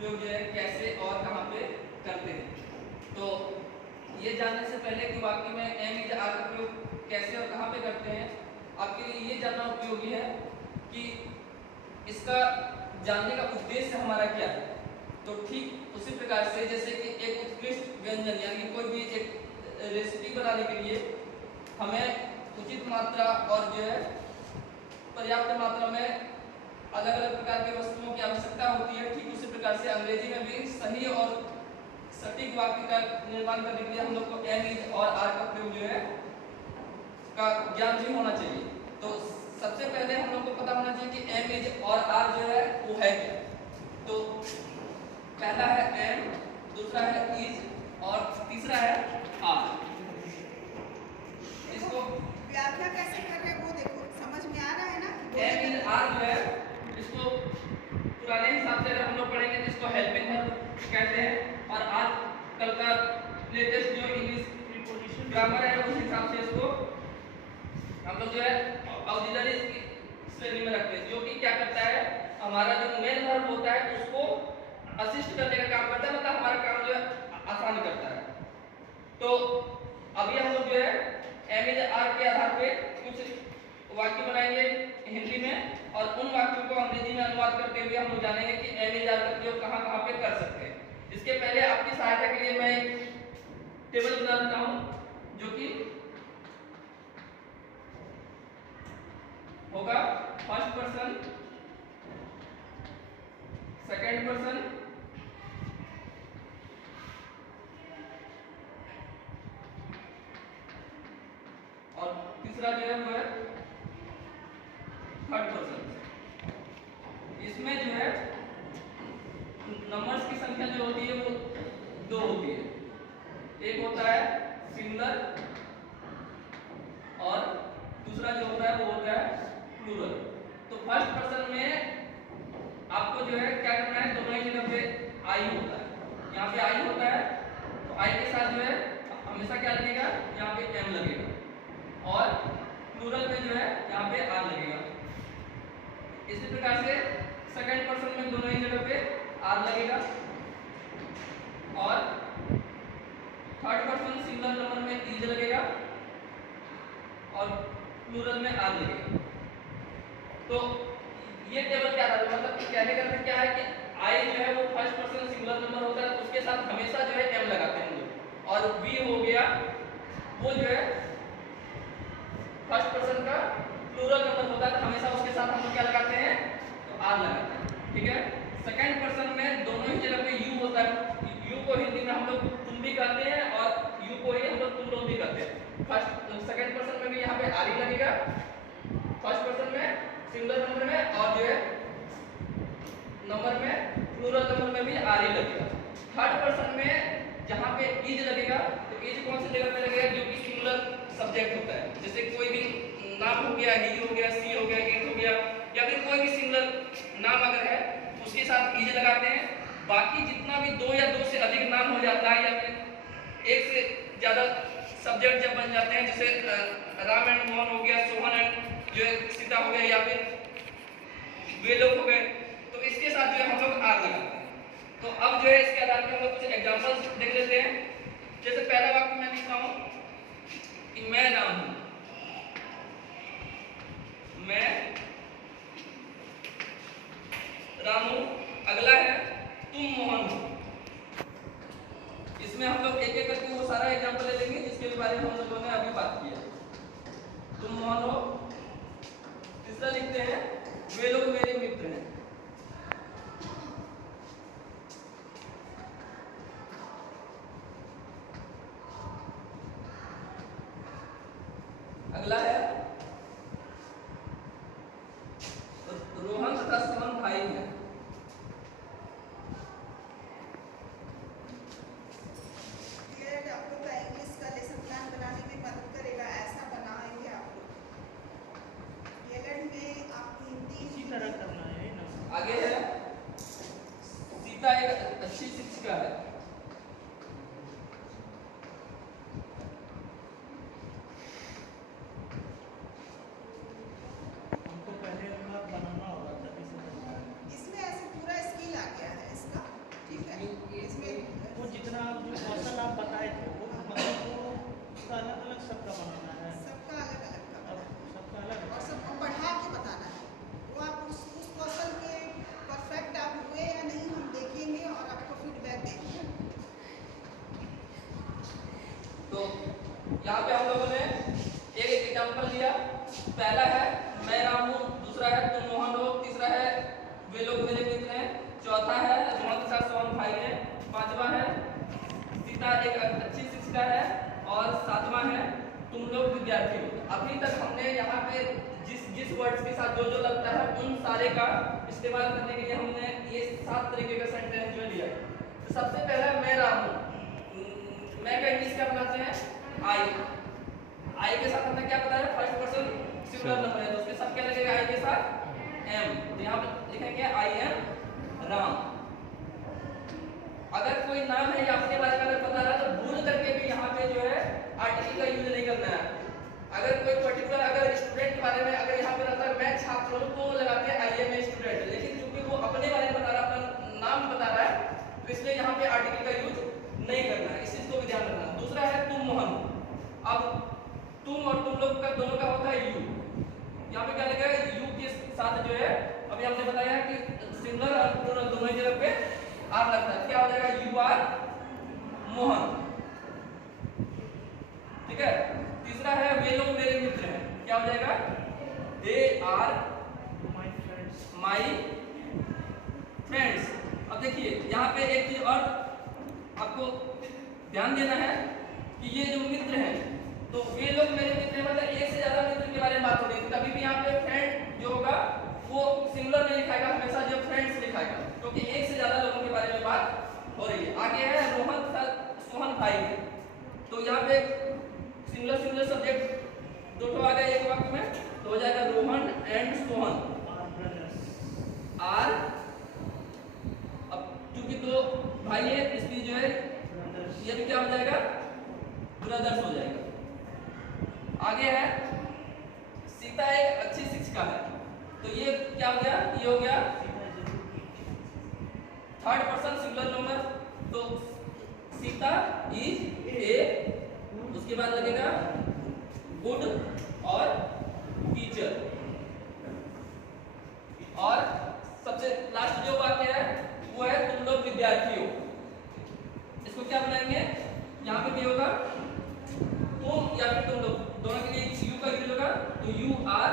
उपयोग जो है कैसे और कहाँ पे करते हैं। तो ये जानने से पहले कि वाक्य में एम इज आर का प्रयोग कैसे और कहाँ पे करते हैं, आपके लिए ये जानना उपयोगी है कि इसका जानने का उद्देश्य हमारा क्या है। तो ठीक उसी प्रकार से जैसे कि एक उत्कृष्ट व्यंजन यानी कोई भी एक रेसिपी बनाने के लिए हमें उचित मात्रा और जो है पर्याप्त मात्रा में अलग अलग प्रकार की वस्तुओं की आवश्यकता होती है, ठीक उसी प्रकार से अंग्रेजी में भी सही और सटीक वाक्य का निर्माण करने के लिए हम लोग को एम इज और आर का प्रयोग जो है का ज्ञान भी होना चाहिए। तो सबसे पहले हम लोग को पता होना चाहिए कि एम इज और आर जो है वो है क्या। तो पहला है एम, दूसरा है इज और तीसरा है आर। इसको व्याख्या कैसे कर रहे हैं वो देखो, समझ में आ रहा है ना। एम इज आर जो है इसको पुराने हिसाब से अगर हम लोग पढ़ेंगे तो इसको हेल्पिंग वर्ब कहते हैं, और आज कल का लेटेस्ट जो इंग्लिश प्रीपोजिशन ग्रामर है उस हिसाब से इसको हम लोग जो है ऑक्सिलरी की श्रेणी में रखते हैं, जो कि क्या करता है हमारा जो मेन वर्ब होता है उसको असिस्ट करने का काम करता है, मतलब हमारा काम जो है आसान करता है। तो अभी हम लोग जो है एम इज आर के आधार पे कुछ वाक्य बनाएंगे हिंदी में, और उन वाक्यों को अंग्रेजी में अनुवाद करते हुए हम लोग जानेंगे कि एम इज आर का प्रयोग कहाँ कहाँ पे कर सकते हैं। इसके पहले आपकी सहायता के लिए मैं एक टेबल बना देता हूँ जो कि होगा फर्स्ट पर्सन, सेकंड पर्सन, और तीसरा जो है वो है थर्ड पर्सन। इसमें जो है नंबर्स की संख्या जो होती है वो दो होती है, एक होता है सिंगुलर और दूसरा जो होता है वो होता है प्लूरल। तो फर्स्ट पर्सन में आपको जो है क्या करना है, दोनों ही जगह पे आई होता है, यहाँ पे आई होता है तो आई के साथ जो है हमेशा क्या लगेगा, यहाँ पे एम लगेगा, और प्लूरल में जो है यहाँ पे आर लगेगा। इसी प्रकार से सेकंड पर्सन में दोनों ही जगह पे आर लगेगा, और थर्ड पर्सन सिंगुलर नंबर में इज लगेगा और प्लूरल में आर लगेगा। तो ये टेबल क्या था, मतलब कहने का क्या है कि आई जो है वो फर्स्ट पर्सन सिंगुलर नंबर होता है तो उसके साथ हमेशा जो है एम लगाते हैं हम लोग, और वी हो गया वो जो है फर्स्ट पर्सन का प्लूरल नंबर होता है तो हमेशा उसके साथ हम लोग क्या लगाते हैं, तो आर लगाते हैं। ठीक है, सेकंड पर्सन में दोनों ही जगह पे यू होता है, यू को हिंदी में हम लोग तुम भी कहते हैं और यू को ही हम लोग तुम लोग भी कहते हैं। फर्स्ट सेकंड पर्सन में भी यहाँ पे आर ही लगेगा, फर्स्ट पर्सन में सिंगुलर नंबर में, और जो है नंबर में प्लूरल नंबर में भी आर ही लगेगा। थर्ड पर्सन में जहाँ पे इज लगेगा तो इज कौन सी जगह पे लगेगा, जो कि सिंगुलर सब्जेक्ट होता है, जैसे कोई भी नाम हो गया, ही हो गया, सी हो गया, इट हो गया, या फिर कोई भी सिंगुलर नाम अगर है उसके साथ इज लगाते हैं। बाकी जितना भी दो या दो से अधिक नाम हो जाता है या फिर एक से ज्यादा सब्जेक्ट जब बन जाते हैं, जैसे राम एंड मोहन हो गया, सोहन एंड जो है सीता हो गया, या फिर वे लोग हो गए, तो इसके साथ जो है हम लोग आर लगाते हैं। तो अब जो है इसके आधार पर हम लोग कुछ एग्जांपल्स देख लेते हैं। जैसे पहला वाक्य मैं लिखता हूं कि मैं राम हूं, मैं राम हूं। अगला है तुम मोहन हो। इसमें हम लोग एक एक करके वो सारा एग्जांपल ले लेंगे जिसके बारे में हम लोगों ने अभी बात की है। तुम मोहन हो। तीसरा लिखते हैं वे लोग मेरे मित्र हैं। अगला है रोहन तथा सुमन भाई हैं। ये आप लोग का इंग्लिश का लेसन प्लान बनाने में मदद करेगा, ऐसा बनाएंगे आप लोग। ये लड़ में आप हिंदी इसी तरह करना है ना। आगे है सीता एक अच्छी शिक्षिका है। हमको पहले उनका बनाना होगा तभी से इसमें ऐसे पूरा स्किल आ गया है इसका। यहाँ पे हम लोगों ने एक एग्जांपल लिया। पहला है मैं राम हूँ, दूसरा है तुम मोहन हो, तीसरा है वे लोग मेरे मित्र हैं, चौथा है रोहन के साथ सोहन भाई है, पांचवा है सीता एक अच्छी शिक्षिका है, और सातवां है तुम लोग विद्यार्थी हो। अभी तक हमने यहाँ पे जिस वर्ड्स के साथ जो लगता है उन सारे का इस्तेमाल करने के लिए हमने ये 7 तरीके का सेंटेंस जो लिया। तो सबसे पहला मैं राम हूँ, मैं का इंग्लिश क्या बनाते हैं आई के साथ हमने क्या बताया फर्स्ट पर्सन सिंगुलर नंबर है, तो उसके साथ क्या लगेगा आई के साथ एम, तो यहाँ पे लिखेंगे आई एम राम। अगर कोई नाम है या अपने बारे में अगर बता रहा है तो भूल करके भी यहाँ पे जो है आर्टिकल का यूज नहीं करना है। अगर कोई पर्टिकुलर अगर स्टूडेंट के बारे में अगर यहाँ पे रहता है मैं छात्र हूँ तो लगाते हैं आई एम ए स्टूडेंट, लेकिन क्योंकि वो अपने बारे में बता रहा है अपना नाम बता रहा है तो इसलिए यहाँ पे आर्टिकल का यूज नहीं करना है, इस चीज को भी ध्यान रखना। दूसरा है तुम मोहन, अब तुम और तुम लोग का दोनों का होता है यू, यहाँ पे क्या लगेगा यू के साथ जो है अभी हमने बताया कि सिंगुलर और प्लूरल दोनों जगह पे आर लगता है, क्या हो जाएगा यू आर मोहन, ठीक है। तीसरा है वे लोग मेरे मित्र हैं, क्या हो जाएगा दे आर माई फ्रेंड्स। अब देखिए यहाँ पे एक चीज और आपको ध्यान देना है कि ये जो मित्र हैं तो वे लोग मेरे मित्र हैं, मतलब एक से ज्यादा मित्र के बारे में बात हो रही है। कभी भी यहाँ पे फ्रेंड जो होगा वो सिंगुलर नहीं लिखाएगा, हमेशा जो फ्रेंड्स लिखाएगा, क्योंकि एक से ज्यादा लोगों के बारे में बात हो रही है। आगे है रोहन सोहन भाई है, तो यहाँ पे सिंगुलर सब्जेक्ट दो ठो आ गया एक वाक्य में, तो हो जाएगा रोहन एंड सोहन आर। अब क्योंकि दो भाई है इसलिए जो है ये भी क्या हो जाएगा ब्रदर्स हो जाएगा। आगे है सीता एक अच्छी शिक्षिका है, तो ये क्या हो गया ये हो गया थर्ड पर्सन सिंगुलर नंबर, तो सीता इज ए, उसके बाद लगेगा गुड और टीचर, और सबसे लास्ट जो वाक्य है वो है तुम लोग विद्यार्थी हो। इसको क्या बनाएंगे यहाँ पे भी होगा तुम या फिर तुम लोग दोनों के लिए यू का यूज होगा, तो यू आर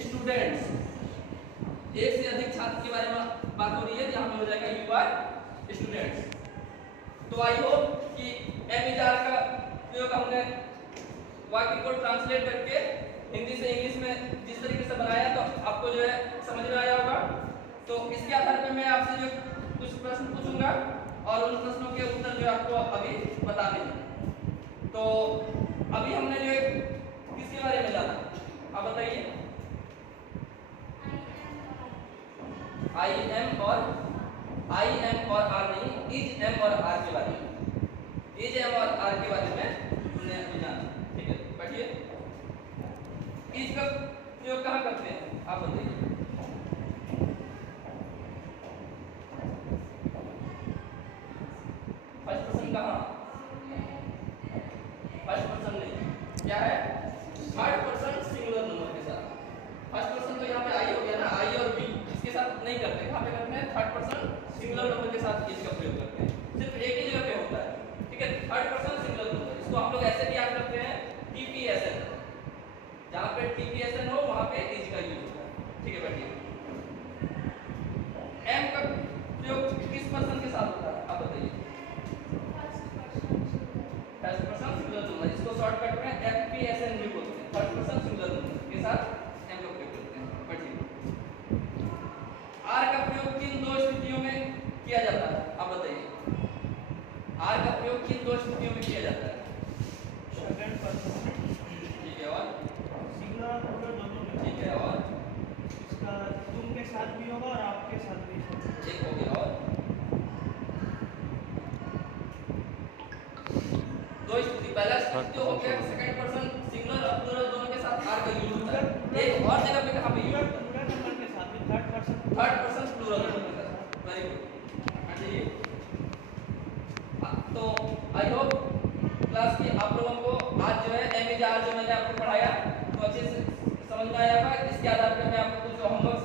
स्टूडेंट्स, एक से अधिक छात्र के बारे में बात हो रही है, यहाँ पे हो जाएगा यू आर स्टूडेंट्स। तो आई होप कि एम इज आर का प्रयोग हमने वाक्य को ट्रांसलेट करके हिंदी से इंग्लिश में जिस तरीके से बनाया तो आपको जो है समझ में आया होगा। तो इसके आधार पर मैं आपसे जो कुछ प्रश्न पूछूंगा और उन प्रश्नों के उत्तर जो आपको अभी बताने हैं। तो अभी हमने जो किसके बारे में जाना आप बताइए। आई एम और आर नहीं, इज एम और आर के बारे में, इज एम और आर के बारे में हमने अभी जाना, ठीक है। बैठिए, इज का प्रयोग कहाँ करते हैं आप बताइए। फर्स्ट पर्सन कहाँ, फर्स्ट पर्सन नहीं, क्या है थर्ड पर्सन सिंगुलर नंबर के साथ। फर्स्ट पर्सन तो यहाँ पे आई हो गया ना, आई और बी इसके साथ नहीं करते, यहाँ पे करते हैं थर्ड पर्सन सिंगुलर नंबर के साथ इसका प्रयोग करते हैं, सिर्फ एक ही जगह पे होता है, ठीक है। थर्ड पर्सन सिंगुलर नंबर, इसको हम लोग ऐसे भी याद करते हैं टीपीएसएन, जहाँ पे टीपीएसएन हो वहाँ पे इज का यूज होता है, ठीक है। बैठिए, एम का प्रयोग किस पर्सन के साथ होता है आप बताइए। फर्स्ट पर्सन सिंगुलर नंबर, इसको शॉर्टकट में एफपीएसएन भी बोलते हैं, फर्स्ट पर्सन सिंगुलर नंबर के साथ एम का प्रयोग करते हैं। बैठिए, आर का प्रयोग किन दो स्थितियों में किया जाता है आप बताइए। आर का प्रयोग किन दो स्थितियों में किया जाता है। सेकंड पर्सन, ठीक है, और सिंगुलर और प्लूरल दोनों में, ठीक है, और इसका तुम के साथ भी होगा और आपके साथ भी होगा, एक हो गया, और दो स्थिति, पहला स्थिति तो हो गया सेकंड पर्सन सिंगुलर और प्लूरल दोनों के साथ आर का यूज होता है। एक और जगह पे कहां पे यूज होता है, प्लूरल नंबर के साथ भी, थर्ड पर्सन प्लूरल नंबर के साथ। वेरी गुड, चलिए। तो आई होप क्लास की आप लोगों को आज जो है एम इज आर जो मैंने आपको पढ़ाया तो अच्छे से समझ में आया होगा। इसके आधार पर मैं आपको कुछ होमवर्क